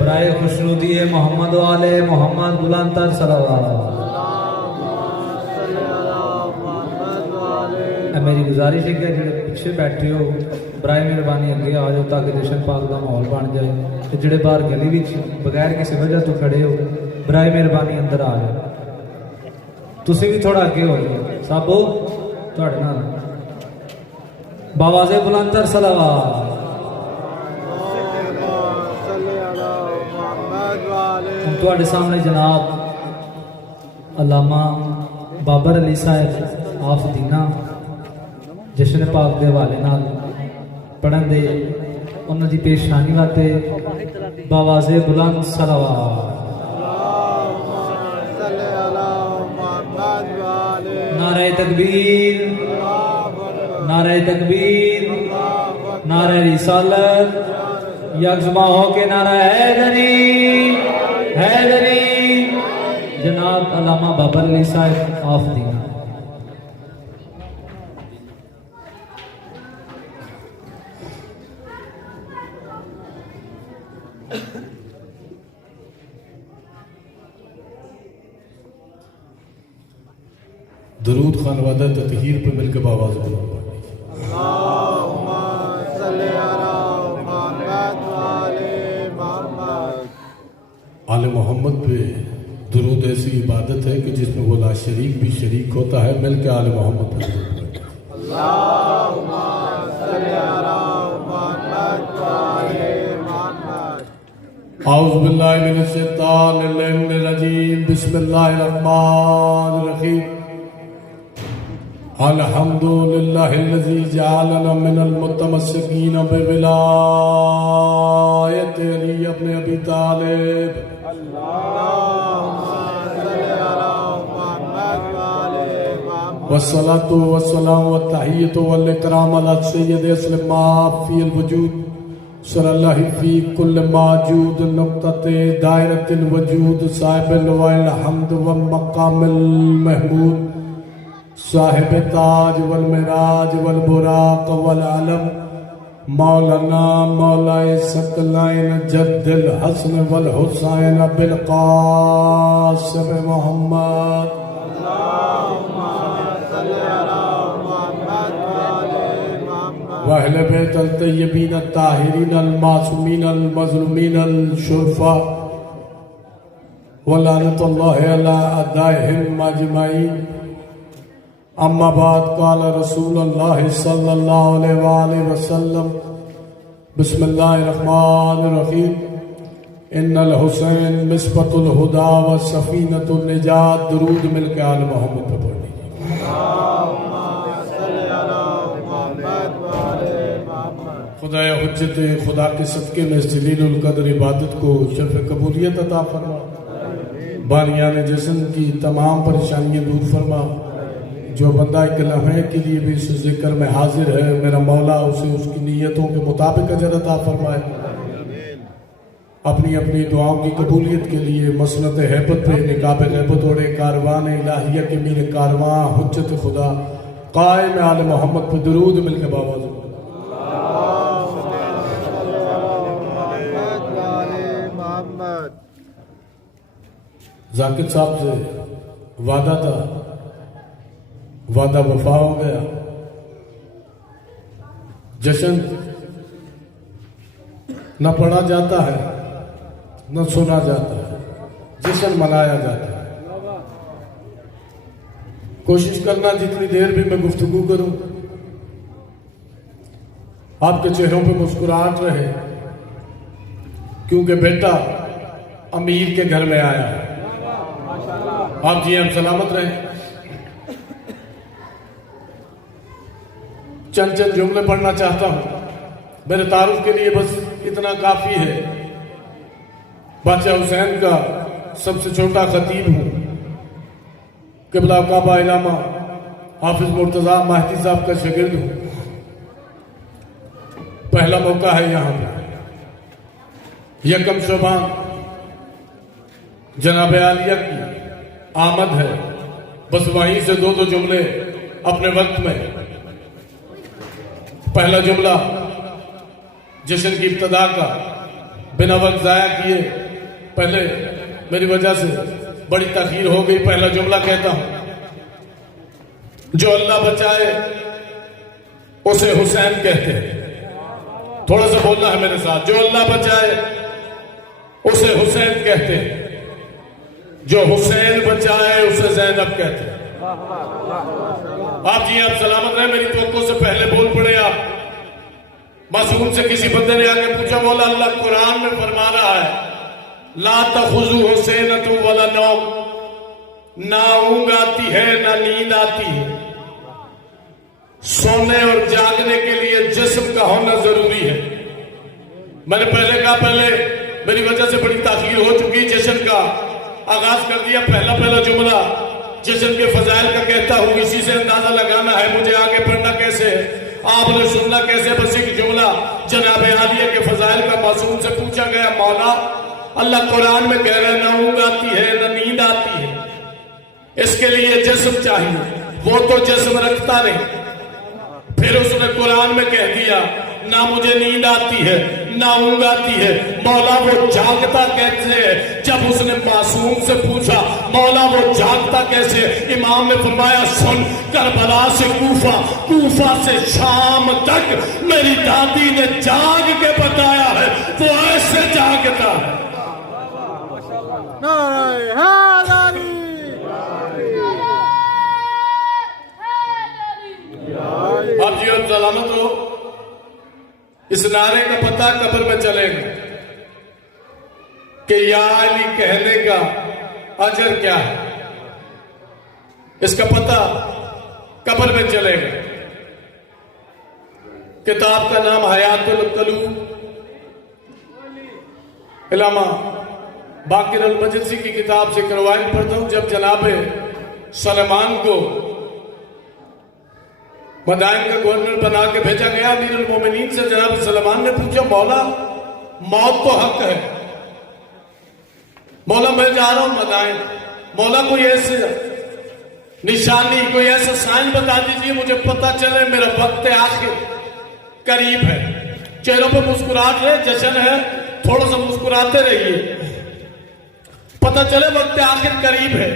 बराए खुशनुदी मोहम्मद वाले मोहम्मद बुलंदतर सल्लल्लाहु। मेरी गुजारिश है कि जो पिछे बैठे हो बराए मेहरबानी अगे आ जाओ ताकि जशन पाक का माहौल बन जाए। तो जोड़े बाहर गली में बगैर किसी वजह तो खड़े हो बराए मेहरबानी अंदर आ जाओ। तुसी भी थोड़ा अगे हो जाओ सब थोड़े नाल बावाज़े बुलंदतर सल्लल्लाहु। तुहाडे सामने जनाब अल्लामा बाबर अली साहब आफ दीना जशन पाक के हवाले नाल पढ़न दे उन्हां दी पेशानी वास्ते बावाज़े बुलंद सल्लल्लाहु। नारे तकबीर नारे तकबीर नारे रिसालत यकजमा हो के नारा हैदरी जनाब अल्लामा बाबर अली साहब आफ दीना। दरूद खानवादा ततहीर पे मिलकर बावाज़ आले मोहम्मद पे दुरूद ऐसी इबादत है कि जिसमें वो ला शरीक भी शरीक होता है। मिल के आले मोहम्मद पे औज़ु बिल्लाहि मिनश शैतानिर रजीम बिस्मिल्लाहिर रहमानिर रहीम अल्हम्दुलिल्लाहिल्लज़ी जअलना मिनल मुतमस्सिकीन बिविलायति अली इब्न अबी तालिब। वस्सलातु वस्सलामु वत्तहिय्यतु वल इकराम अला सय्यिदि अस्लमा फ़ील वजूद सल्लल्लाहु फी कुल्ल मौजूद नुक्तते दायरतिल वजूद साहिबुल वल हम्द व मकामिल महमूद साहिब ताज वल मिराज वल बुराक वल अलम मौलाना मौलाए सकलाइन जद्दिल हसन वल हुसैन बिल कासिम मोहम्मद। वअहले बैत अल तय्यबीन अल ताहिरीन अल मासूमीन अल मज़लूमीन अल शुरफा व लानतुल्लाहि अला अदाइहिम अजमईन। अम्मा बाद क़ाल रसूलुल्लाह सल्लल्लाहु अलैहि वसल्लम बिस्मिल्लाहिर रहमानिर रहीम इन्नल हुसैन मिस्बतुल हुदा व सफीनतुन निजात। दुरूद मिलके आले मोहम्मद पे पढ़ खुदा हुज्जत खुदा के सदक़े में इस जलीलुल कद्र इबादत को शर्फ़ कबूलियत अता फरमा। बानियान जिस्म की तमाम परेशानियाँ दूर फरमा। जो बंदा एक लम्हे के लिए भी इस जिक्र में हाजिर है मेरा मौला उसे उसकी नीयतों के मुताबिक अजर अता फरमाए। अपनी अपनी दुआओं की कबूलियत के लिए मसनत हैबत पे निकाब गैबत ओढ़े कारवान इलाहिया के मीन कारवां हुज्जत खुदा कायम आले मोहम्मद पे दुरूद मिलके बावाज़। जाकिर साहब से वादा था, वादा वफा हो गया। जश्न न पढ़ा जाता है न सुना जाता है, जश्न मनाया जाता है। कोशिश करना जितनी देर भी मैं गुफ्तगू करूं आपके चेहरों पे मुस्कुराहट रहे, क्योंकि बेटा अमीर के घर में आया है। आप जी हम सलामत रहे। चंद चंद जुमले पढ़ना चाहता हूं मेरे तारुफ के लिए, बस इतना काफी है। बादशाह हुसैन का सबसे छोटा खतीब हूं। क़िबला काबा इलामा हाफिज मुर्तजा महदी साहब का शागिर्द हूं। पहला मौका है यहां पर। यकम शोबान जनाब आलिया की आमद है, बस वहीं से दो जुमले अपने वक्त में। पहला जुमला जश्न की इब्तदा का बिना वक्त ज़ाया किए पहले मेरी वजह से बड़ी तखीर हो गई। पहला जुमला कहता हूं, जो अल्लाह बचाए उसे हुसैन कहते हैं। थोड़ा सा बोलना है मेरे साथ, जो अल्लाह बचाए उसे हुसैन कहते हैं, जो हुसैन बचाए उसे ज़ैनब कहते हैं। आप जी आप सलामत रहे, मेरी तवक्को से पहले बोल पड़े आप। मासूम से किसी बंदे ने आके पूछा, बोला अल्लाह कुरान में फरमा रहा है ला तखुजू हुसैनतु वला नौम, ना ऊंघ आती है ना नींद आती है। सोने और जागने के लिए जिस्म का होना जरूरी है। मैंने पहले कहा, पहले मेरी वजह से बड़ी ताखीर हो चुकी। जश्न का आगाज कर दिया, पहला जुमला जश्न के फजाइल का कहता हूं, इसी से अंदाजा लगाना है मुझे आगे पढ़ना कैसे है, आपने सुनना कैसे। बस एक जुमला जनाब आलिया के फजाइल का मासूम से पूछा गया, मौला अल्लाह कुरान में कह रहा है ना ऊंघ आती है ना नींद आती है, इसके लिए जिस्म चाहिए, वो तो जिस्म रखता नहीं। फिर उसने कुरान में कह दिया ना मुझे नींद आती है ना ऊंघ आती है, मौला वो जागता कैसे है। जब उसने मासूम से पूछा मौला वो जागता कैसे, इमाम ने फरमाया सुन, करबला से कूफा, कूफा से शाम तक मेरी दादी ने जाग के बताया है, वो ऐसे जागता है। आप जी और सलामत हो। इस नारे का पता कब्र में चलेगा कि या अली कहने का अजर क्या है, इसका पता कब्र में चलेगा। किताब का नाम हयातुल कलूब, इलामा बाकिर अल मजलिसी की किताब से करवाइन पढ़ता हूं। जब जनाबे सलेमान को मदाइन का गवर्नर बना के भेजा गया, अमीरुल मोमिनीन से जनाब सलेमान ने पूछा, मौला मौत तो हक है, मौला मैं जा रहा हूं मदाइन, मौला कोई ऐसे निशानी कोई ऐसा साइन बता दीजिए मुझे पता चले मेरा वक्त आखिर करीब है। चेहरों पे मुस्कुराहट है, जश्न है, थोड़ा सा मुस्कुराते रहिए, पता चले वक्त आखिर करीब है।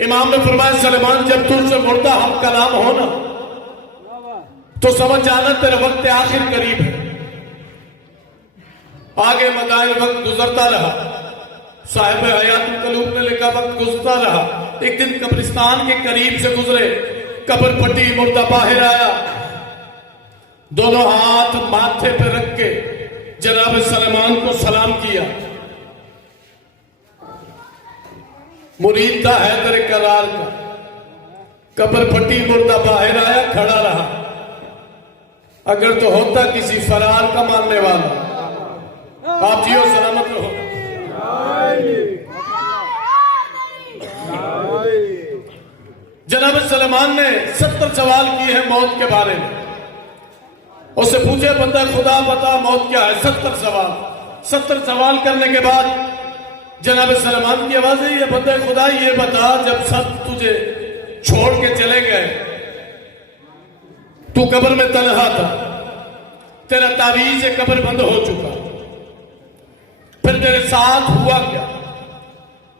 इमाम ने फरमाया सलेमान जब तुझसे मुर्दा हम कलाम हो ना तो समझ जाना तेरा वक्त आखिर करीब है। आगे मदाइन वक्त गुजरता रहा, साहिब हयातुल कलूब ने लिखा वक्त गुजरता रहा। एक दिन कब्रिस्तान के करीब से गुजरे, कब्र पट्टी, मुर्दा बाहर आया, दोनों हाथ माथे पे रख के जनाब सलेमान को सलाम किया। मुरीद था हैदर करार का, कब्र पट्टी, मुर्दा बाहर आया, खड़ा रहा। अगर तो होता किसी फरार का मानने वाला, आप जियो सलामत रहो। जनाब सलेमान ने 70 सवाल किए हैं मौत के बारे में। उससे पूछे बंदा खुदा बता मौत क्या है, 70 सवाल करने के बाद जनाब सलेमान की आवाज है, ये बंदा खुदा ये बता जब सब तुझे छोड़ के चले गए, तू कब्र में तन्हा था, तेरा तावीज़ कब्र बंद हो चुका, फिर तेरे साथ हुआ क्या?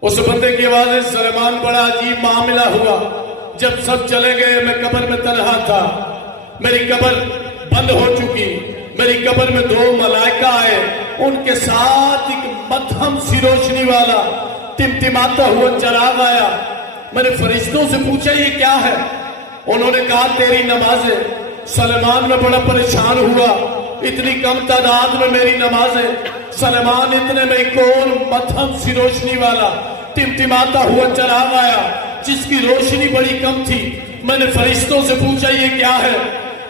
उस बंदे की आवाज है, सलेमान बड़ा अजीब मामला हुआ, जब सब चले गए मैं कब्र में तन्हा था, मेरी कब्र बंद हो चुकी, मेरी कब्र में 2 मलाइका आए, उनके साथ एक मध्यम सी रोशनी वाला टिमटिमाता हुआ चिराग आया। मैंने फरिश्तों से पूछा ये क्या है? उन्होंने कहा तेरी नमाजें। सलेमान में बड़ा परेशान हुआ, इतनी कम तादाद में मेरी नमाजें। सलेमान इतने में कौन मध्यम सी रोशनी वाला टिमटिमाता हुआ चिराग आया, जिसकी रोशनी बड़ी कम थी। मैंने फरिश्तों से पूछा ये क्या है?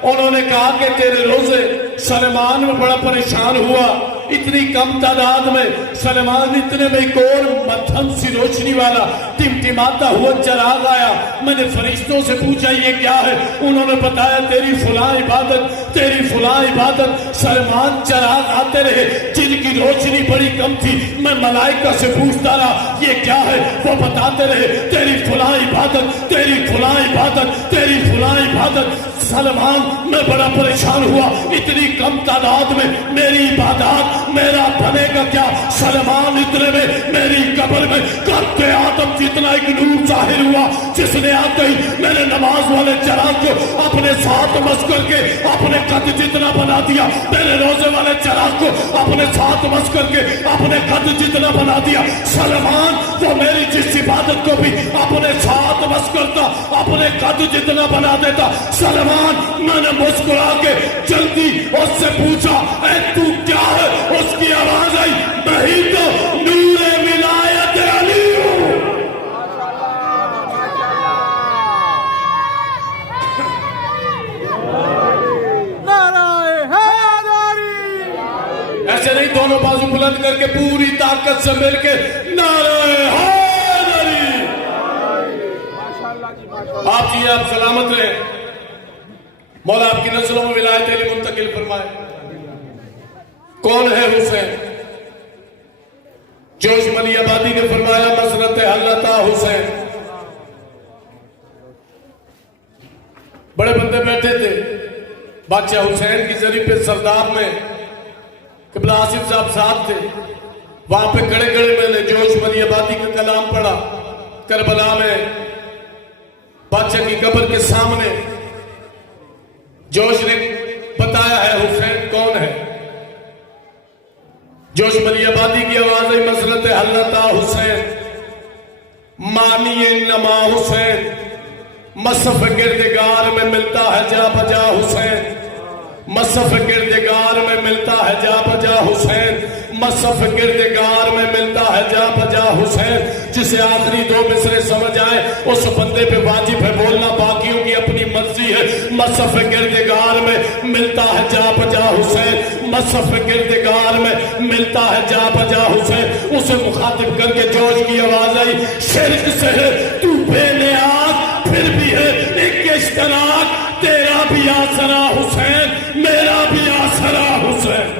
उन्होंने कहा कि तेरे रोजे। सलेमान में बड़ा परेशान हुआ, इतनी कम तादाद में सलेमान इतने में एक और मध्यम सी रोशनी वाला टिमटिमाता हुआ चिराग आया। मैंने फरिश्तों से पूछा ये क्या है? उन्होंने बताया तेरी फुला इबादत, तेरी फुला इबादत। सलेमान चिराग आते रहे जिनकी रोशनी बड़ी कम थी। मैं मलाइका से पूछता रहा ये क्या है? वो बताते रहे तेरी फुला इबादत, तेरी फुला इबादत, तेरी फुला इबादत। सलमान मैं बड़ा परेशान हुआ, इतनी कम तादाद में मेरी इबादत मेरा बनेगा क्या। सलमान इतने में मेरी कब्र में कत्ते आदम जितना एक नूर जाहिर हुआ, जिसने आते ही मैंने नमाज वाले चिराग को अपने साथ मस करके अपने कद जितना बना दिया, मेरे रोजे वाले चिराग को अपने साथ मस करके अपने कद जितना बना दिया। सलमान वो मेरी जिस इबादत को भी अपने साथ मस करता, अपने कद जितना बना देता। सलमान मैंने मुस्कुरा के जल्दी उससे पूछा, ऐ तू क्या है? उसकी आवाज आई, नहीं तो नूरे विलायत अली हूं। ऐसे नहीं, दोनों बाजू बुलंद करके पूरी ताकत से मिलके नारे हैदरी। आप जी आप सलामत रहे, मौला आपकी नजरों में विलायत अली मुंतकिल फरमाए। कौन है हुसैन? जोश मली आबादी ने फरमाया, मसरत हल्लता हुसैन। बड़े बंदे बैठे थे, बादशाह हुसैन की जरी पे सरदार में किबला आसिफ साहब साथ थे, वहां पे खड़े खड़े मैंने जोश मली आबादी का कलाम पढ़ा। करबला में बादशाह की कब्र के सामने जोश ने बताया है हुसैन कौन है। जोश मली आबादी की आवाज है, मसरत हल्लता हुसैन, मानिए नमा हुसैन, मसफ गिरदगार में मिलता है जा बजा हुसैन, मसफ गिरदगार में मिलता है जा बजा हुसैन, मसफ गिरदगार में मिलता है जा बजा हुसैन। जिसे आखिरी दो मिसरे समझ आए उस बंदे पे वाजिब है बोलना, बाकियों की अपनी मर्जी है। मसफ गिरदगार में मिलता है जा बजा हुसैन, मसफ गिरदगार में मिलता है जा बजा हुसैन। उसे मुखातिब करके जोश की आवाज आई, शिरक से है तू बेनियाज, फिर भी है एक इश्तराक, तेरा भी आसरा हुसैन, मेरा भी आसरा हुसैन।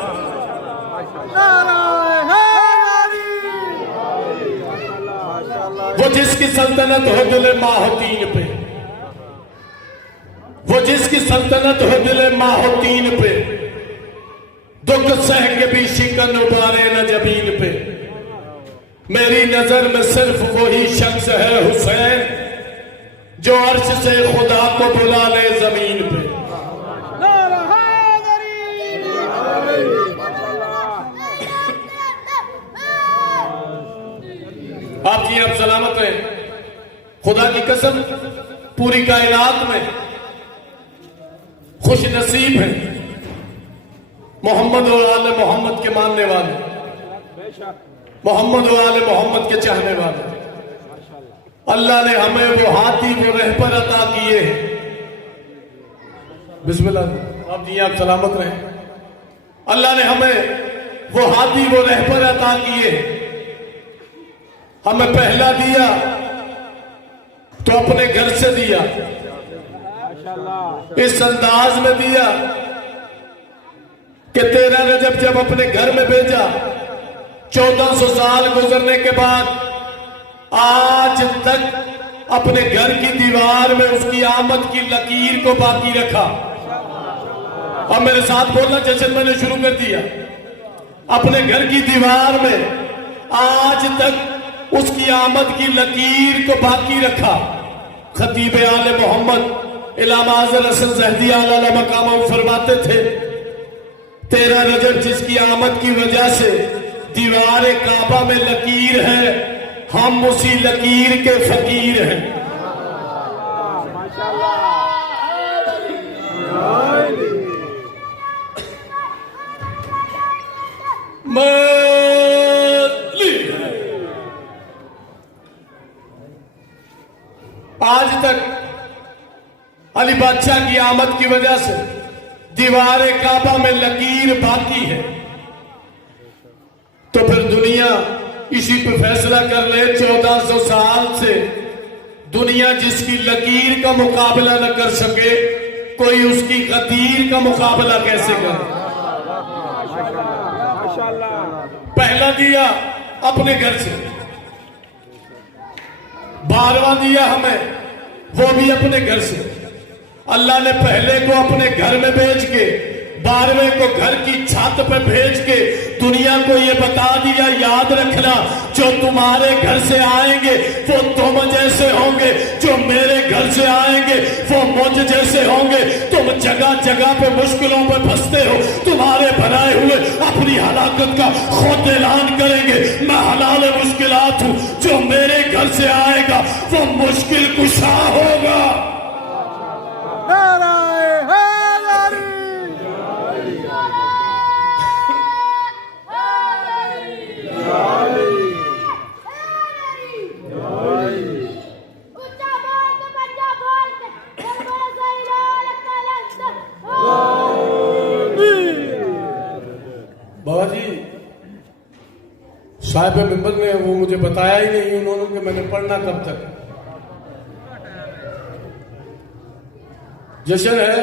वो जिसकी सल्तनत हो दिले माहोतीन पे, वो जिसकी सल्तनत हो दिले माहोतीन पे, दुख सह के भी शिकन उबारे न जबीन पे। मेरी नजर में सिर्फ वही शख्स है हुसैन, जो अर्श से खुदा को बुला ले जमीन पे। आप जी आप सलामत हैं। खुदा की कसम पूरी कायनात में खुश नसीब है मोहम्मद और आले मोहम्मद के मानने वाले, मोहम्मद और आले मोहम्मद के चाहने वाले। अल्लाह ने हमें वो हाथी वो रहबर अता किए हैं। बिस्मिल्लाह। आप जी आप सलामत रहें। अल्लाह ने हमें वो हाथी वो रहबर अता किए हैं। हमें पहला दिया तो अपने घर से दिया, इस अंदाज में दिया कि 13 रजब जब अपने घर में भेजा, 1400 साल गुजरने के बाद आज तक अपने घर की दीवार में उसकी आमद की लकीर को बाकी रखा। अब मेरे साथ बोलना जैसे मैंने शुरू कर दिया। अपने घर की दीवार में आज तक उसकी आमद की लकीर को बाकी रखा। खतीब आले मोहम्मद इलामा आज़र हसन ज़हदी आला मकाम फरमाते थे, 13 रजब जिसकी आमद की वजह से दीवार काबा में लकीर है, हम उसी लकीर के फकीर हैं। आज तक अली बादशाह की आमद की वजह से दीवार काबा में लकीर बाकी है। तो फिर दुनिया इसी पे फैसला कर ले, 1400 साल से दुनिया जिसकी लकीर का मुकाबला न कर सके, कोई उसकी कदीर का मुकाबला कैसे करे। पहला दिया अपने घर से, 12वां दिया हमें, वो भी अपने घर से। अल्लाह ने पहले को अपने घर में भेज के 12वें को घर की छत पे भेज के दुनिया को ये बता दिया, याद रखना जो तुम्हारे घर से आएंगे वो तुम जैसे होंगे, जो मेरे घर से आएंगे वो मुझ जैसे होंगे। तुम जगह जगह पे मुश्किलों पे फंसते हो, तुम्हारे बनाए हुए अपनी हलाकत का खुद ऐलान करेंगे। मैं हलाल मुश्किलात हूं, जो मेरे घर से आएगा वो मुश्किल कुशा होगा। बाबा जी साहिब मिंबर ने वो मुझे बताया ही नहीं उन्होंने कि मैंने पढ़ना कब तक। जश्न है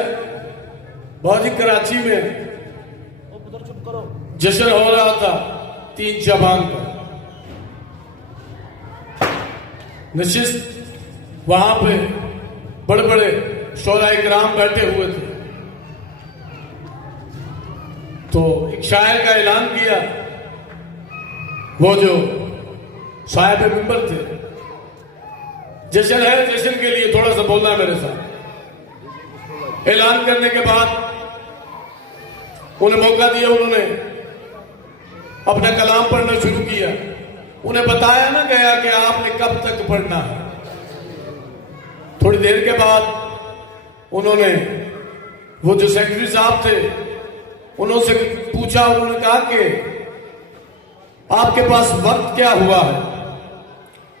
बाबा जी, कराची में जश्न हो रहा था 3 शबान का। नशिस्त वहां पे बड़े बड़े शोरा इकराम बैठे हुए थे, तो एक शायर का ऐलान किया। वो जो साहिब मिंबर थे, जश्न है, जश्न के लिए थोड़ा सा बोलना मेरे साथ। ऐलान करने के बाद उन्हें मौका दिया, उन्होंने अपना कलाम पढ़ना शुरू किया। उन्हें बताया ना गया कि आपने कब तक पढ़ना है। थोड़ी देर के बाद उन्होंने, वो जो सेक्रेटरी साहब थे, उन्होंने पूछा, उन्होंने कहा कि आपके पास वक्त क्या हुआ है।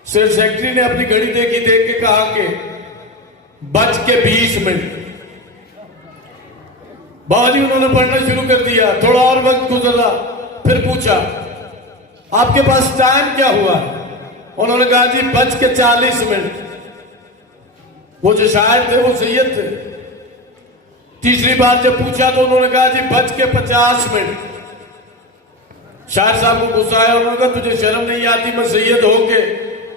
सेक्रेटरी ने अपनी घड़ी देखी, देख के कहा कि 20:20। बाजी उन्होंने पढ़ना शुरू कर दिया। थोड़ा और वक्त गुजरा, फिर पूछा आपके पास टाइम क्या हुआ है। उन्होंने कहा जी 20:40। वो जो शायर थे वो सैयद थे। तीसरी बार जब पूछा तो उन्होंने कहा जी 20:50। शायर साहब को गुस्सा आया, उन्होंने कहा तुझे शर्म नहीं आती, मैं सैयद होके,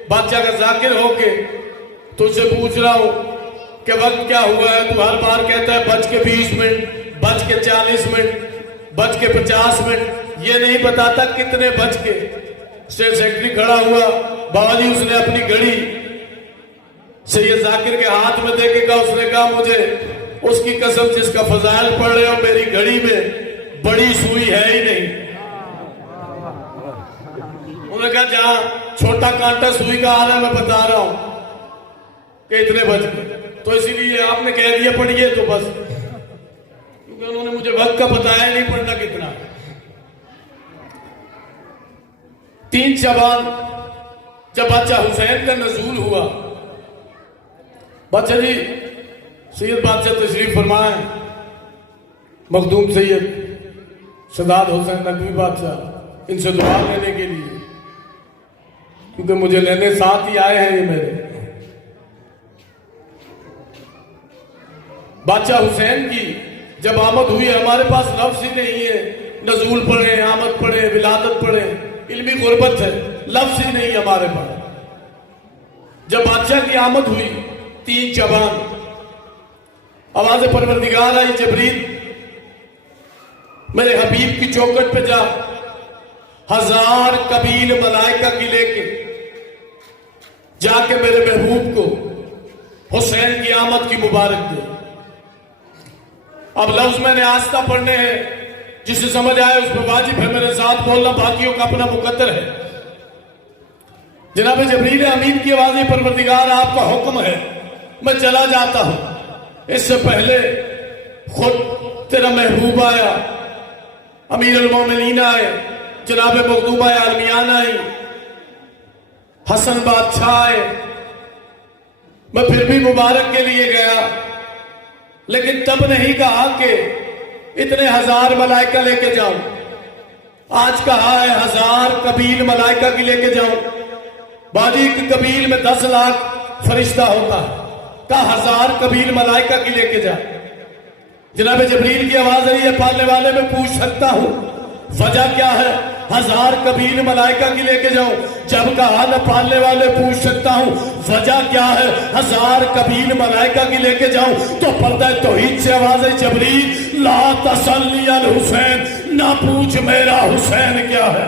बादशाह का जाकिर होके तुझसे पूछ रहा हूं कि वक्त क्या हुआ है। तू हर बार कहता है 20:20, 20:40, 20:50। ये नहीं बताता कितने बज के। स्टेट सेक्रेटरी खड़ा हुआ, बाबाजी उसने अपनी घड़ी सैयद जाकिर के हाथ में देके कहा, उसने कहा मुझे उसकी कसम जिसका फजाइल पढ़ रहे हो, मेरी घड़ी में बड़ी सुई है ही नहीं। उन्होंने कहा जहां छोटा कांटा सुई का आ रहा है मैं बता रहा हूं कि इतने बज गए, तो इसीलिए आपने कह दिया पढ़िए तो बस, क्योंकि उन्होंने मुझे वक्त का बताया नहीं पढ़ना कितना। 3 शबान जब बादशाह हुसैन का नजूल हुआ, बादशाह जी सैयद बादशाह तशरीफ फरमाए, मखदूम सैयद सदात हुसैन नकवी बादशाह, इनसे दुआ लेने के लिए, क्योंकि मुझे लेने साथ ही आए हैं ये मेरे। बादशाह हुसैन की जब आमद हुई, हमारे पास लफ्ज ही नहीं है, नजूल पढ़े, आमद पढ़े, विलादत पढ़े, इल्मी गुर्बत है, लफ्ज ही नहीं हमारे पास। जब बादशाह की आमद हुई 3 शबान, आवाज परवरदिगार आई, जबरील मेरे हबीब की चौखट पे जा, 1000 कबील मलाइका की लेके जाके मेरे महबूब को हुसैन की आमद की मुबारक दे। अब लफ्ज मैंने आस्था पढ़ने हैं, जिसे समझ आए उस पर वाजिब है मेरे साथ बोलना, बाकियों का अपना मुकद्दर है। जनाब जबरील अमीन की आवाज़, परवरदिगार आपका हुक्म है, मैं चला जाता हूं। इससे पहले खुद तेरा महबूब आया, अमीर अल मोमिनीन आए, जनाब मखदूमा आलमियान आई, हसन बादशाह आए। मैं फिर भी मुबारक के लिए गया, लेकिन तब नहीं कहा कि इतने 1000 मलाइका लेके जाऊं। आज कहा है 1000 कबील मलाइका की लेके जाऊं। बाजी की कबील में 10 लाख फरिश्ता होता है, कहा 1000 कबील मलाइका की लेके जा। जनाब जबरील की आवाज आई है, पालने वाले में पूछ सकता हूं वजह क्या है। 1000 कबील मलाइका की लेके जाऊं? जब कहा न पालने वाले पूछ सकता हूं वजह क्या है, 1000 कबील मलाइका की लेके जाऊं? तो पर्दा तौहीद से आवाज है जबरील ला तसल्ली अल हुसैन, ना पूछ मेरा हुसैन क्या है,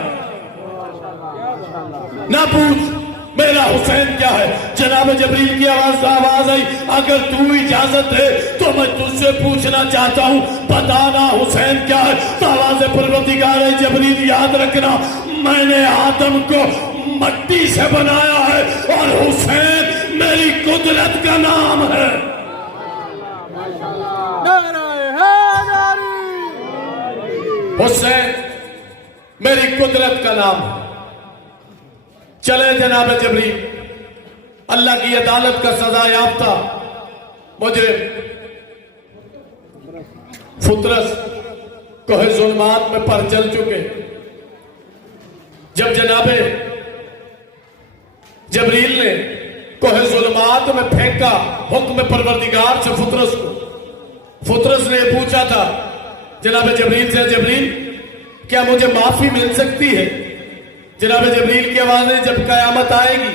ना पूछ मेरा हुसैन क्या है। जनाब जबरील की आवाज आई अगर तू इजाजत दे तो मैं तुझसे पूछना चाहता हूं बताना हुसैन क्या है। तो आवाज परवरदिगार है जबरील याद रखना मैंने आदम को मट्टी से बनाया है और हुसैन मेरी कुदरत का नाम है। हुसैन मेरी कुदरत का नाम है। चले जनाब जबरील, अल्लाह की अदालत का सजा याफ्ता मुजरिम फुतरस कोहे जुल्मात में पर चल चुके। जब जनाबे जबरील ने कोहे जुल्मात में फेंका हुक्म परवरदिगार से फुतरस को, फुतरस ने पूछा था जनाब जबरील से जबरील क्या मुझे माफी मिल सकती है? जनाब जबरील की आवाज है जब कयामत आएगी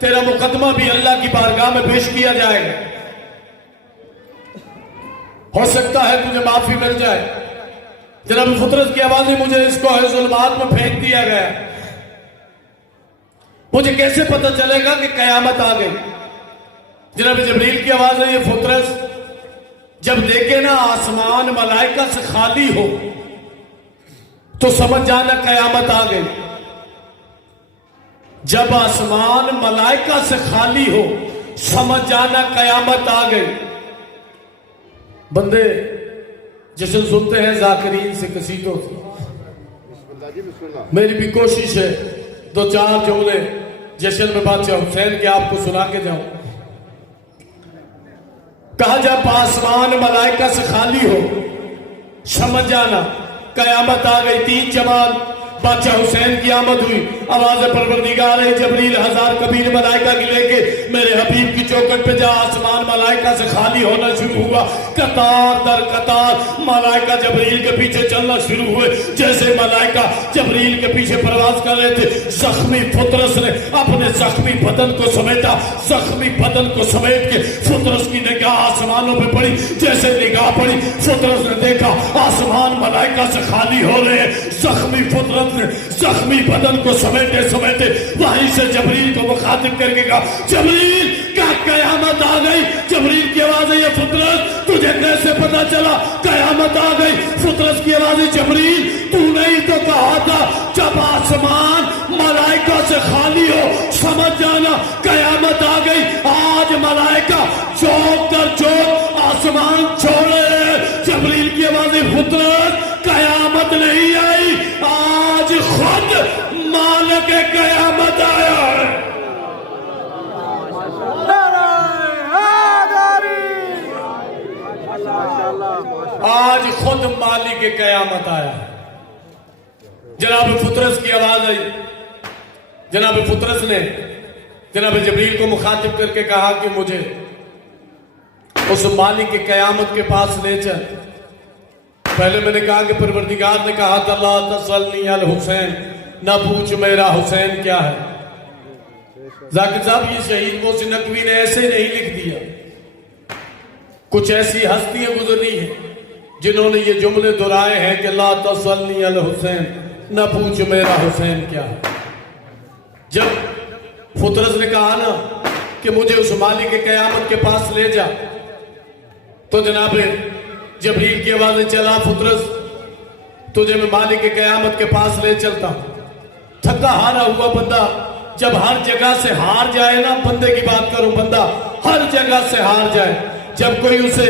तेरा मुकदमा भी अल्लाह की बारगाह में पेश किया जाएगा, हो सकता है तुझे माफी मिल जाए। जनाब फुतरत की आवाज है मुझे इसको जुल्मात में फेंक दिया गया, मुझे कैसे पता चलेगा कि कयामत आ गई? जनाब जबरील की आवाज है ये फुतरस जब देखे ना आसमान मलाइका से खाली हो तो समझ जाना कयामत आ गई। जब आसमान मलाइका से खाली हो समझ जाना कयामत आ गई। बंदे जश्न सुनते हैं जाकिरीन से कसीदों से, मेरी भी कोशिश है 2-4 जुमले जश्न में बादशाह हुसैन के आपको सुना के जाऊं। कहा जब आसमान मलाइका से खाली हो समझ जाना कयामत आ गई। 3 जमात बादशाह हुसैन की आमद हुई, आवाज परवरदिगार है जबरील 1000 कबील मलाइका की लेके मेरे हबीब की चौखट पे जा। आसमान मलाइका से खाली होना शुरू हुआ, कतार दर कतार मलाइका जबरील के पीछे चलना शुरू हुए। जैसे मलाइका जबरील के पीछे प्रवास कर रहे थे जख्मी फुतरस ने अपने जख्मी बदन को समेटा, जख्मी बदन को समेट के फुतरस की निगाह आसमानों पे पड़ी। जैसे निगाह पड़ी फुतरस ने देखा आसमान मलाइका से खाली हो रहे हैं। जख्मी फुतरस ने जख्मी बदन को समेटे समेटे वहीं से जबरील को मुखातिब करके कहा जबरील क्या कयामत आ गई? जबरील की आवाज है ये फुतरस तुझे कैसे पता चला कयामत आ गई? फुतरस की आवाज है जबरील तूने ही तो कहा था जब आसमान मलाइका से खाली हो समझ जाना कयामत आ गई। आज मलाइका चौक कर चौक आसमान छोड़े। जबरील की आवाज है फुतरस कयामत नहीं आई, आज खुद मालिक कयामत आया है। आज खुद मालिक कयामत आया है। जनाब फुतरस की आवाज आई, जनाब फुतरस ने जनाब जबरील को मुखातिब करके कहा कि मुझे उस मालिक के कयामत के पास ले चल। पहले मैंने कहा कि परवरदिगार ने कहा था ला तसल्ली अल हुसैन, ना पूछ मेरा हुसैन क्या है। जाकिर साहब ये शहीद मोहसिन नकवी ने ऐसे ही नहीं लिख दिया, कुछ ऐसी हस्तियां गुजरी हैं जिन्होंने ये जुमले दोहराए हैं कि ला तसल्ली अल हुसैन, ना पूछ मेरा हुसैन क्या है। जब फुतरस ने कहा ना कि मुझे उस मालिक के कयामत के पास ले जा, तो जनाब जबरील की आवाज चला फुतरस तुझे मैं मालिक के कयामत के पास ले चलता हूं। थका हारा हुआ बंदा जब हर जगह से हार जाए ना, बंदे की बात करूं, बंदा हर जगह से हार जाए, जब कोई उसे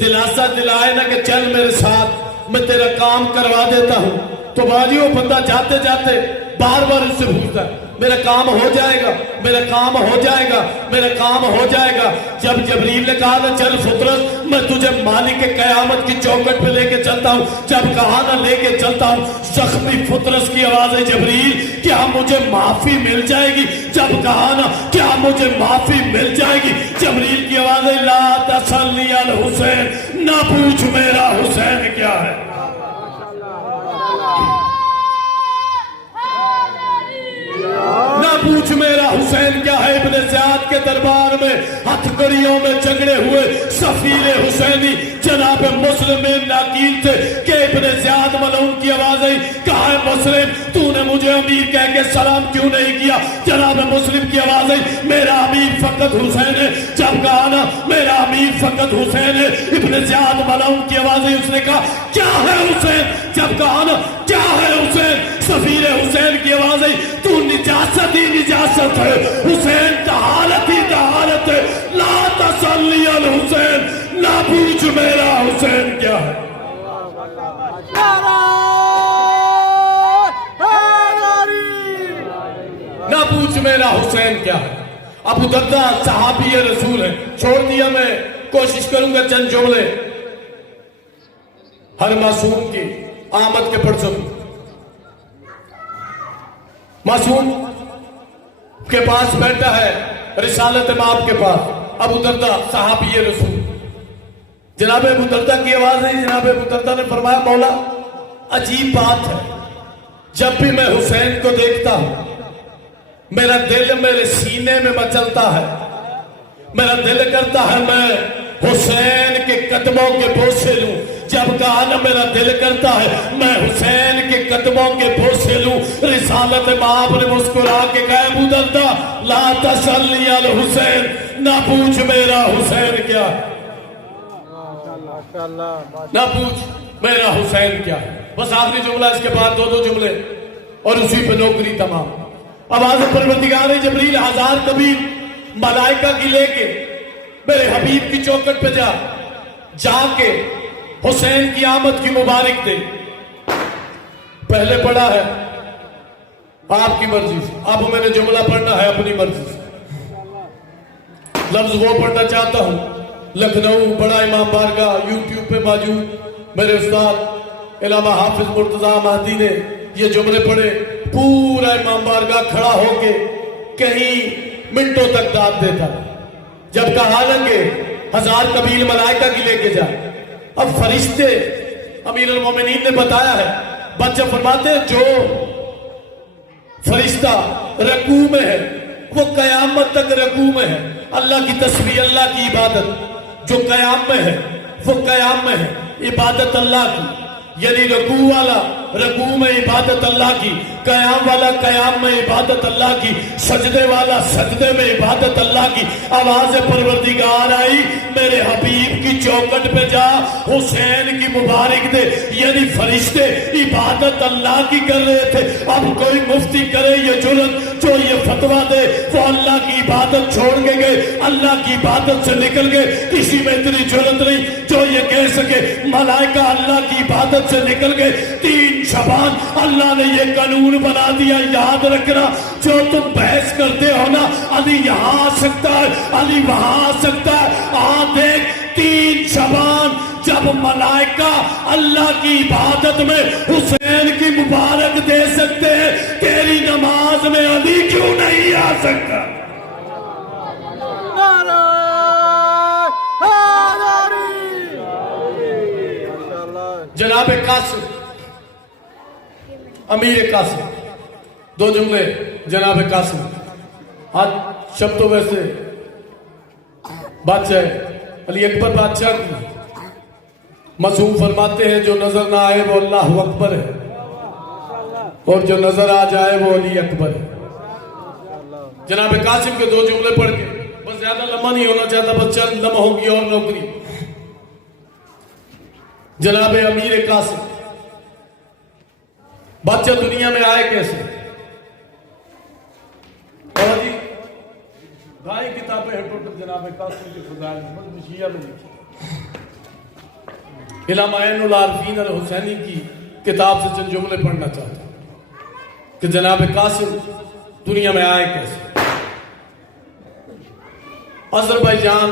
दिलासा दिलाए ना कि चल मेरे साथ मैं तेरा काम करवा देता हूं, तो बाजी वो बंदा जाते जाते बार बार उससे पूछता है मेरा काम हो जाएगा, मेरा काम हो जाएगा, मेरा काम हो जाएगा। जब जबरील ने कहा ना चल फुतरस मैं तुझे मालिक के कयामत की चौखट पे लेके चलता हूं, जब कहा ना लेके चलता हूं, जख्मी फुतरस की आवाज है जबरील क्या मुझे माफी मिल जाएगी? जब कहा ना क्या मुझे माफी मिल जाएगी? जबरील की आवाज है ला तसल्ली अल हुसैन, ना पूछ मेरा हुसैन क्या है। पूछ मेरा हुसैन क्या है। इब्ने ज़ियाद के दरबार में हथकड़ियों में झगड़े हुए सफीर हुसैनी जनाब मुस्लिम नाकील थे कि इब्ने ज़ियाद मलऊन की आवाज आई, कहा है मुस्लिम तूने मुझे अमीर कह के सलाम क्यों नहीं किया। जनाब मुस्लिम की आवाज आई, मेरा अमीर फकत हुसैन है। जब कहा ना मेरा अमीर फकत हुसैन है, इब्ने ज़ियाद मलऊन की आवाज आई, उसने कहा क्या है हुसैन। जब कहा ना क्या है हुसैन, सफीर हुसैन की आवाज आई, तू निजासत ही निजासत है हुसैन, तहालत ही तहालत है। ला तसल्ली अल हुसैन, ना पूछ मेरा हुसैन क्या है। ना पूछ मेरा हुसैन क्या है। अबू दर्दा सहाबी रसूल है। छोड़ दिया, मैं कोशिश करूंगा चंद जुमले हर मासूम की आमद के पढ़ सकूं। मासूम के पास बैठा है रिसालत माप के पास अबू दर्दा सहाबी रसूल। जनाब अबू दर्दा की आवाज है। जनाब अबू दर्दा ने फरमाया मौला अजीब बात है, जब भी मैं हुसैन को देखता हूं मेरा दिल मेरे सीने में मचलता है। मेरा दिल करता है मैं हुसैन के कदमों के बोसे लूं। जब कहा ना मेरा दिल करता है मैं हुसैन के कदमों के बोसे लूं। रिसालत माप ने मुस्कुरा के कहा अबू दर्दा ला तसल्ली अल हुसैन, ना पूछ मेरा हुसैन क्या, ना पूछ मेरा हुसैन क्या। बस आखिरी जुमला, इसके बाद दो जुमले और उसी पे नौकरी तमाम। आवाज परवरदिगार जबरील हजार कबीर मलाइका की लेके मेरे हबीब की चौखट पे जाके हुसैन की आमद की मुबारक दे। पहले पढ़ा है आपकी मर्जी से, अब मैंने जुमला पढ़ना है अपनी मर्जी से। लफ्ज वो पढ़ना चाहता हूं, लखनऊ बड़ा इमाम बारगाह यूट्यूब पे मौजूद मेरे उस्ताद इलामा हाफिज मुर्तजा महदी ने ये जुमले पढ़े। पूरा इमाम बारगाह खड़ा होके कहीं मिनटों तक दाद देता। जब कहा लगे हजार कबील मलाइका की लेके जा, अब फरिश्ते अमीरुल मोमिनीन ने बताया है, बच्चा फरमाते जो फरिश्ता रकू में है वो कयामत तक रकू में है। अल्लाह की तस्बीह, अल्लाह की इबादत जो कयाम में है वो कयाम में है, इबादत अल्लाह की। यानी रकू वाला रकू में इबादत अल्लाह की, कयाम वाला कयाम में इबादत अल्लाह की, सजदे वाला सजदे में इबादत अल्लाह की। आवाज परवरदिगार आई मेरे हबीब की चौखट पे जा हुसैन की मुबारक दे। यानी फरिश्ते इबादत अल्लाह की कर रहे थे। अब कोई मुफ्ती करे ये जुर्म, जो ये फतवा दे वो अल्लाह की इबादत छोड़ के गए, अल्लाह की इबादत से निकल गए। किसी में इतनी जुर्रत नहीं जो ये कह सके मलाइका अल्लाह की इबादत से निकल गए। 3 शबान अल्लाह ने ये कानून बना दिया, याद रखना। जो तुम बहस करते हो ना अली यहां आ सकता है, अली वहां आ सकता है, देख 3 शबान जब मलाइका अल्लाह की इबादत में हुसैन की मुबारक दे सकते हैं, तेरी नमाज में अली क्यों नहीं आ सकता। जनाब कासिम अमीर कासिम, 2 जुमले जनाब कासिम। आज शब्द तो वैसे बादशाह अली अकबर बादशाह की मासूम फरमाते हैं जो नजर ना आए वो अल्लाह अकबर है, और जो नजर आ जाए वो अली अकबर है। जनाब कासिम के 2 जुमले पढ़ के, बस ज्यादा लम्बा नहीं होना चाहता, बस चंद लम्हों की और नौकरी। जनाब अमीर कासिम बादशाह दुनिया में आए कैसे? और जी दाई किताबें हैं टोटल जनाब कासिम के फज़ाइल बस मशिया में लिखी। इलामा ऐनुल आरिफीन अल हुसैनी की किताब से चंद जुमले पढ़ना चाहता हूं कि जनाब कासिम दुनिया में आए कैसे। अजरबैजान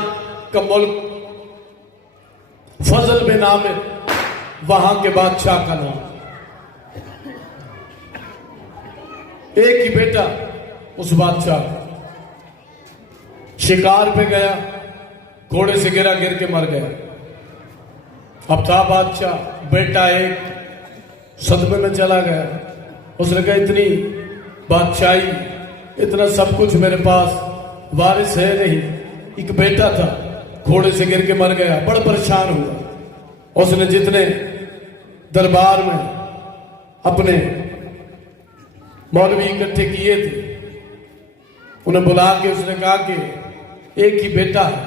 का मुल्क फजल बिन आमिर वहां के बादशाह का नाम। एक ही बेटा उस बादशाह शिकार पे गया, घोड़े से गिरा, गिर के मर गया। अब था बादशाह, बेटा एक सदमे में चला गया। उसने कहा इतनी बादशाही इतना सब कुछ मेरे पास, वारिस है नहीं। एक बेटा था, घोड़े से गिर के मर गया, बड़ा परेशान हुआ। उसने जितने दरबार में अपने मौलवी इकट्ठे किए थे, उन्हें बुला के उसने कहा कि एक ही बेटा है,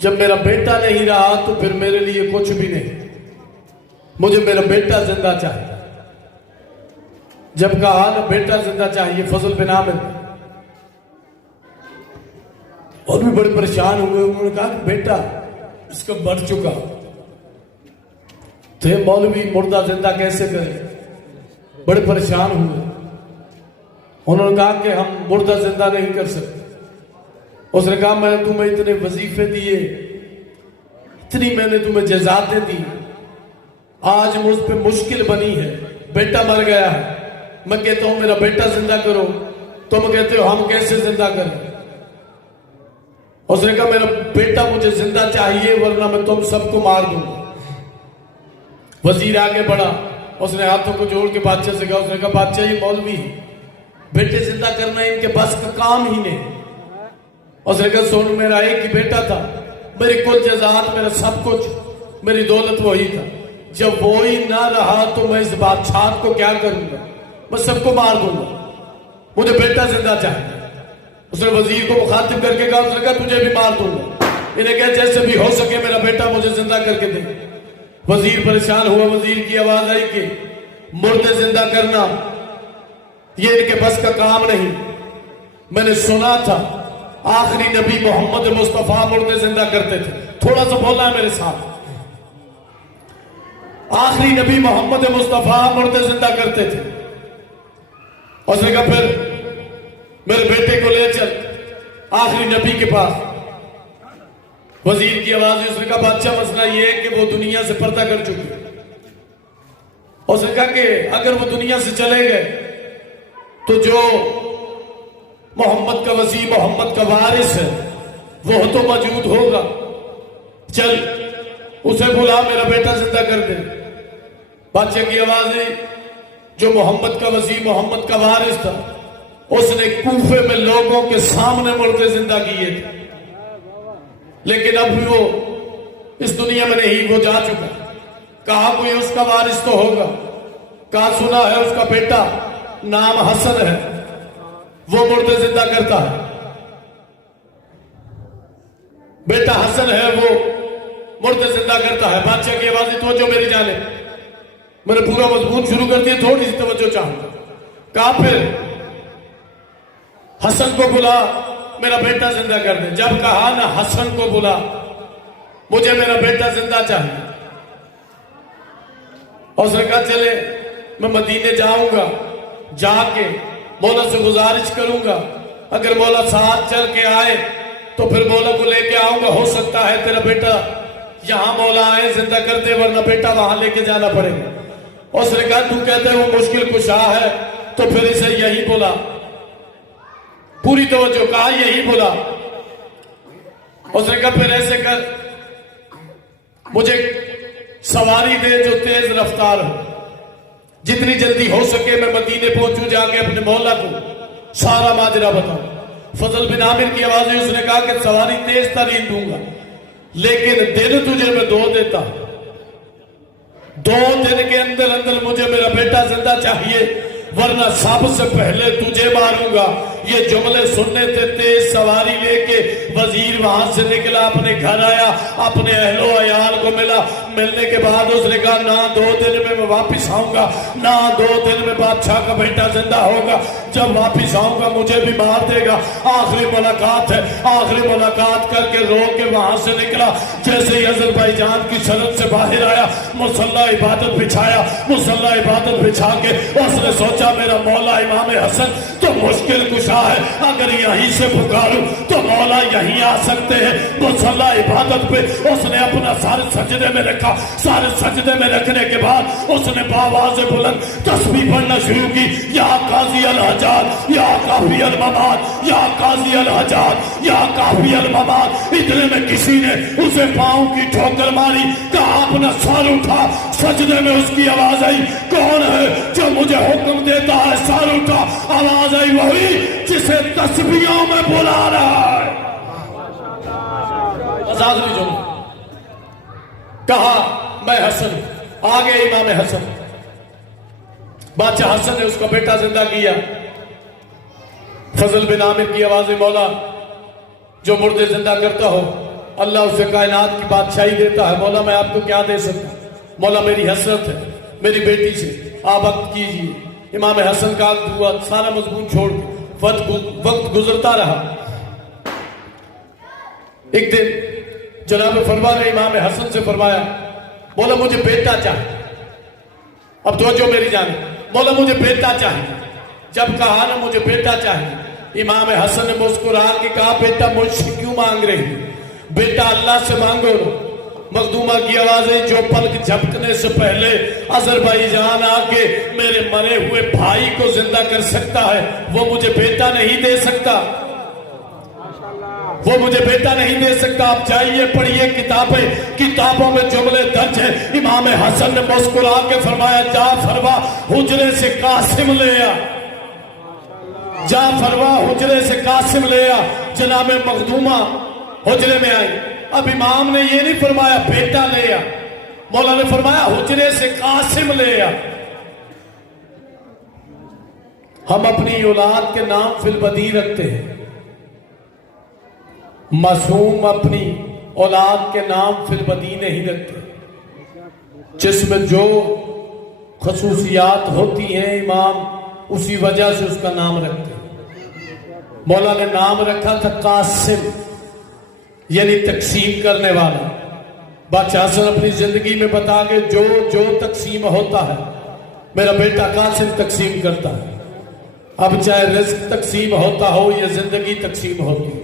जब मेरा बेटा नहीं रहा तो फिर मेरे लिए कुछ भी नहीं, मुझे मेरा बेटा जिंदा चाहिए। जब कहा ना बेटा जिंदा चाहिए, फजल बिन आमिर और भी बड़े परेशान हुए। उन्होंने कहा कि बेटा इसका मर चुका, थे मौलवी मुर्दा जिंदा कैसे करें? बड़े परेशान हुए। उन्होंने कहा कि हम मुर्दा जिंदा नहीं कर सकते। उसने कहा मैंने तुम्हें इतने वजीफे दिए, इतनी मैंने तुम्हें जज़ातें दी, आज मुझ पे मुश्किल बनी है, बेटा मर गया है, मैं कहता हूं मेरा बेटा जिंदा करो, तुम कहते हो हम कैसे जिंदा करें? उसने कहा मेरा बेटा मुझे जिंदा चाहिए वरना मैं तुम सबको मार दूंगा। वजीर आगे बढ़ा, उसने हाथों को जोड़ के बादशाह से कहा, उसने कहा बादशाह ये मौलवी बेटे जिंदा करना इनके बस का काम ही नहीं। उसने कहा सुन, मेरा एक ही बेटा था, मेरी कुल जज़ात, मेरा सब कुछ, मेरी दौलत वही था, जब वो ही ना रहा तो मैं इस बादशाह को क्या करूंगा? मैं सबको मार दूंगा, मुझे बेटा जिंदा चाहिए। उसने वजीर को मुखातिब करके कहा, उसने कहा तुझे भी मार दूंगा। इन्हें कहा जैसे भी हो सके मेरा बेटा मुझे जिंदा करके दे। वजीर परेशान हुआ, वजीर की आवाज आई कि मुर्दे जिंदा करना ये इनके बस का काम नहीं। मैंने सुना था आखिरी नबी मोहम्मद मुस्तफा मुर्दे जिंदा करते थे। थोड़ा सा बोलना है मेरे साथ, आखिरी नबी मोहम्मद मुस्तफा मुर्दे जिंदा करते थे। उसने कहा फिर मेरे बेटे को ले चल आखिरी नबी के पास। वजीर की आवाज, उसने कहा बादशाह मसला ये है कि वो दुनिया से पर्दा कर चुके। उसने कहा कि अगर वो दुनिया से चले गए तो जो मोहम्मद का वसी, मोहम्मद का वारिस है, वो तो मौजूद होगा, चल उसे बुला, मेरा बेटा जिंदा कर दे। बादशाह की आवाज है, जो मोहम्मद का वसी, मोहम्मद का वारिस था, उसने कूफे में लोगों के सामने मुर्दे जिंदा किए थे, लेकिन अब भी वो इस दुनिया में नहीं, वो जा चुका। कहा कोई उसका वारिस तो होगा, कहा सुना है उसका बेटा नाम हसन है, वो मुर्दे जिंदा करता है। बेटा हसन है, वो मुर्दे जिंदा करता है। बादशाह की आवाज, तवज्जो मेरी जाने, मैंने पूरा मजमून शुरू कर दिया, थोड़ी सी तवज्जो चाहूंगा। कहा फिर हसन को बुला, मेरा बेटा जिंदा कर दे। जब कहा ना हसन को बुला, मुझे मेरा बेटा जिंदा चाहिए। और उसने कहा चले मैं मदीने जाऊंगा, जाके मौला से गुजारिश करूंगा, अगर मौला साथ चल के आए तो फिर मौला को लेके आऊंगा, हो सकता है तेरा बेटा यहां मौला आए जिंदा कर दे, वरना बेटा वहां लेके जाना पड़ेगा। उसने कहा तू कहते है वो मुश्किल कुशा है तो फिर इसे यही बोला। पूरी तवज्जो, कहा यही बोला। उसने कहा फिर ऐसे कर, मुझे सवारी दे जो तेज रफ्तार हो, जितनी जल्दी हो सके मैं मदीने पहुंचूं, जाके अपने मौला को सारा माजरा बताऊं। फजल बिन आमिर की आवाज है, उसने कहा कि सवारी तेज तरीन दूंगा, लेकिन दिन तुझे मैं 2 देता, 2 दिन के अंदर अंदर मुझे मेरा बेटा जिंदा चाहिए, वरना सबसे पहले तुझे मारूंगा। ये जुमले सुनने थे, तेज सवारी लेके वजीर वहां से निकला, अपने घर आया, अपने अहलो अयाल को मिला। मिलने के बाद उसने कहा ना 2 दिन में मैं वापिस आऊंगा, ना 2 दिन में बादशाह का बेटा जिंदा होगा, जब वापिस आऊंगा मुझे भी मार देगा। आखिरी मुलाकात है, आखिरी मुलाकात करके रो के वहां से निकला। जैसे ही अजरबैजान की सरहद से बाहर आया, मुसल्ला इबादत बिछाया, मुसल्ला इबादत बिछा के उसने सोचा मेरा मौला इमाम हसन तो मुश्किल कुशा है, अगर यहीं से पुकारूं तो मौला यहीं आ सकते हैं। मुसल्ला इबादत पे उसने अपना सारे सजदे में रखा। सारे सजदे में रखने के बाद उसने बावाज़ बुलंद तस्बीह पढ़ना शुरू की, या काजी अल हजात, या काफी अल ममात, या काजी अल हजात, या काफी अल ममात। इतने में किसी ने उसे पांव की ठोकर मारी, कहा अपना सर उठा। सजदे में उसकी आवाज आई, कौन है जो मुझे हुक्म देता है सर उठा? आवाज आई, वही जिसे तस्बीहों में बुला रहा है। आखिरी जुम्मन कहा मैं हसन, आगे इमाम हसन, बादशाह हसन ने उसका बेटा जिंदा किया। फजल बिन आमिर की आवाज मौला, जो मुर्दे जिंदा करता हो अल्लाह उसे कायनात की बादशाही देता है। मौला मैं आपको क्या दे सकता हूं? मौला मेरी हसरत है मेरी बेटी से, आप वक्त कीजिए। इमाम हसन का वक्त हुआ, सारा मजमून छोड़ वक्त गुजरता रहा। एक दिन जनाब फरमा ने इमाम हसन से फरमाया, बोला मुझे बेटा चाहिए। अब तवज्जो मेरी जाने, बोला मुझे बेटा चाहिए। जब कहा ना मुझे बेटा चाहिए, इमाम हसन ने मुस्कुरा के कहा बेटा मुझसे क्यों मांग रही, बेटा अल्लाह से मांगो। मखदूमा की आवाजें, जो पलक झपकने से पहले अजरबैजान आके मेरे मरे हुए भाई को जिंदा कर सकता है, वो मुझे बेटा नहीं दे सकता, वो मुझे बेटा नहीं दे सकता। आप जाइए पढ़िए किताबें, किताबों में जुमले दर्ज है। इमाम हसन ने मुस्कुरा के फरमाया, जा फरवा हुजरे से कासिम ले आ, जा फरवा हुजरे से कासिम ले आ। जनाब मखदूमा हुजरे में आई। अब इमाम ने ये नहीं फरमाया बेटा ले आ, मौला ने फरमाया हुजरे से कासिम ले आ। हम अपनी औलाद के नाम फिलबदी रखते हैं, मासूम अपनी औलाद के नाम फिलबदी नहीं रखते। जिसमें जो खसूसियात होती हैं इमाम उसी वजह से उसका नाम रखते हैं। मौला ने नाम रखा था कासिम, यानी तकसीम करने वाला। बादशाह हसन अपनी जिंदगी में बता के जो जो तकसीम होता है मेरा बेटा कासिम तकसीम करता है। अब चाहे रिस्क तकसीम होता हो या जिंदगी तकसीम होती हो।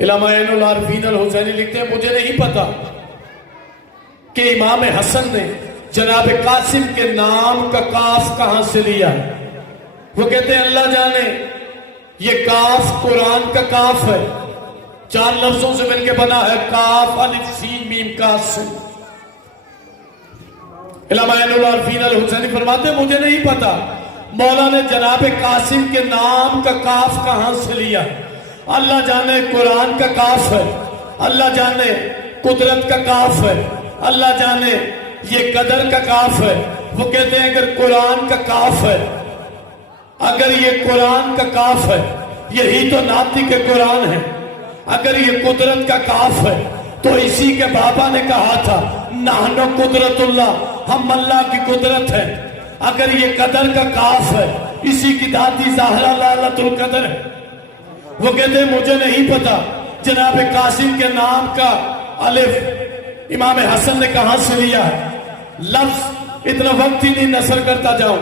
इलामा ऐनुल आरिफीन अल हुसैनी लिखते हैं, मुझे नहीं पता कि इमाम हसन ने जनाब कासिम के नाम का काफ कहां से लिया। वो कहते हैं अल्लाह जाने, ये काफ कुरान का काफ है, 4 लफ्जों से मिलकर बना है, काफ अलिफ सीन मीम कासिम। इलामा ऐनुल आरिफीन अल हुसैनी फरमाते हैं, मुझे नहीं पता मौला ने जनाब कासिम के नाम का काफ कहां से लिया। अल्लाह जाने कुरान का काफ है, अल्लाह जाने कुदरत का काफ है, अल्लाह जाने ये कदर का काफ है। वो कहते हैं अगर कुरान का काफ है, अगर ये कुरान का काफ है, यही तो नातिक के कुरान है। अगर ये कुदरत का काफ है तो इसी के बाबा ने कहा था नाहनो कुदरतुल्लाह, हम अल्लाह की कुदरत है। अगर ये कदर का काफ है, इसी की दादी ज़हरा लैलतुल कदर है। वो कहते हैं मुझे नहीं पता जनाब कासिम के नाम का अलिफ इमाम हसन ने कहां से लिया है। लफ्ज इतना वक्त ही नहीं नसर करता जाऊं।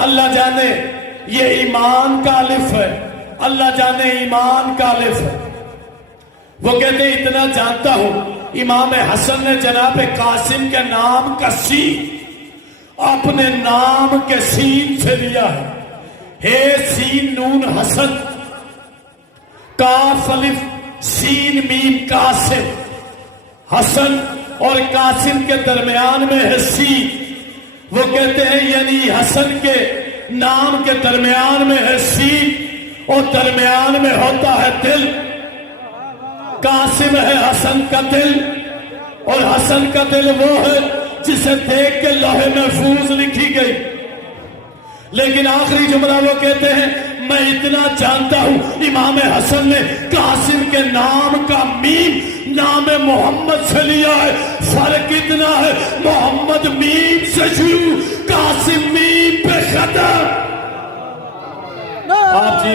अल्लाह जाने ये ईमान का अलिफ है, अल्लाह जाने ईमान का अलिफ है। वो कहते हैं इतना जानता हूं, इमाम हसन ने जनाब कासिम के नाम का सीन अपने नाम के सीन से लिया है। हे सीन नून हसन, काफ अलिफ सीन मीम कासिम। हसन और कासिम के दरमियान में है सीन। वो कहते हैं यानी हसन के नाम के दरमियान में है सीन और दरमियान में होता है दिल। कासिम है हसन का दिल और हसन का दिल वो है जिसे देख के लौहे महफूज लिखी गई। लेकिन आखिरी जुमला वो कहते हैं मैं इतना जानता हूं, इमाम हसन ने कासिम के नाम का मीम नाम मोहम्मद से लिया है। फर्क इतना है, मोहम्मद मीम से शुरू, कासिम मीम पे खत्म। आप जी